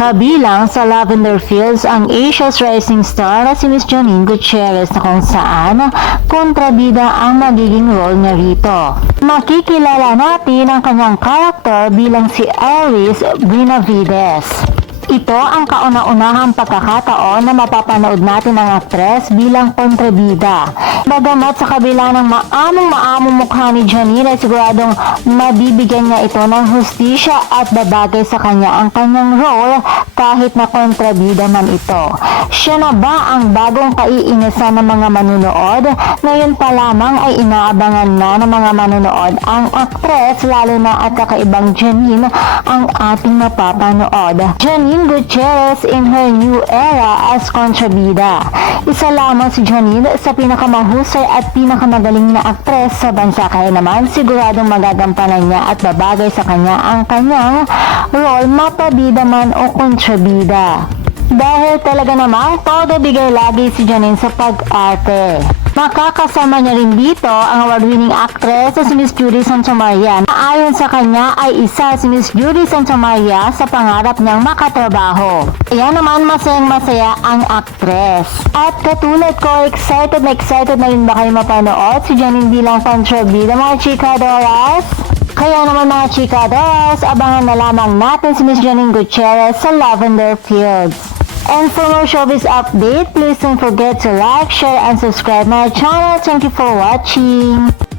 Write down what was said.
Kabilang sa Lavender Fields ang Asia's rising star na si Miss Janine Gutierrez na kung saan kontrabida ang magiging role niya rito. Makikilala natin ang kanyang karakter bilang si Iris Benavides. Ito ang kauna-unahang pagkakataon na mapapanood natin ang aktres bilang kontrabida. Bagamat sa kabila ng maamong mukha ni Janine ay siguradong mabibigyan niya ito ng hustisya at babagay sa kanya ang kanyang role kahit na kontrabida man ito. Siya na ba ang bagong kaiinisan ng mga manunood? Ngayon pa lamang ay inaabangan na ng mga manunood ang aktres, lalo na at kakaibang Janine ang ating mapapanood. Janine Gutierrez in her new era as kontrabida. Isa lamang si Janine sa pinakamahusay at pinakamagaling na aktres sa bansa, kaya naman siguradong magagampanan niya at babagay sa kanya ang kanyang role, mapabida man o kontrabida. Dahil talaga namang todo bigay lagi si Janine sa pag-arte. Makakasama niya rin dito ang award-winning actress na si Miss Judy Santamaria, na ayon sa kanya ay isa si Miss Judy Santamaria sa pangarap niyang makatrabaho. Kaya naman masayang-masaya ang actress. At katulad ko, excited na rin ba kayo mapanood si Janine bilang kontrabida, mga chikadoras? Kaya naman mga chikadoras, abangan na lamang natin si Miss Janine Gutierrez sa Lavender Fields. And for more showbiz update, please don't forget to like, share, and subscribe my channel. Thank you for watching.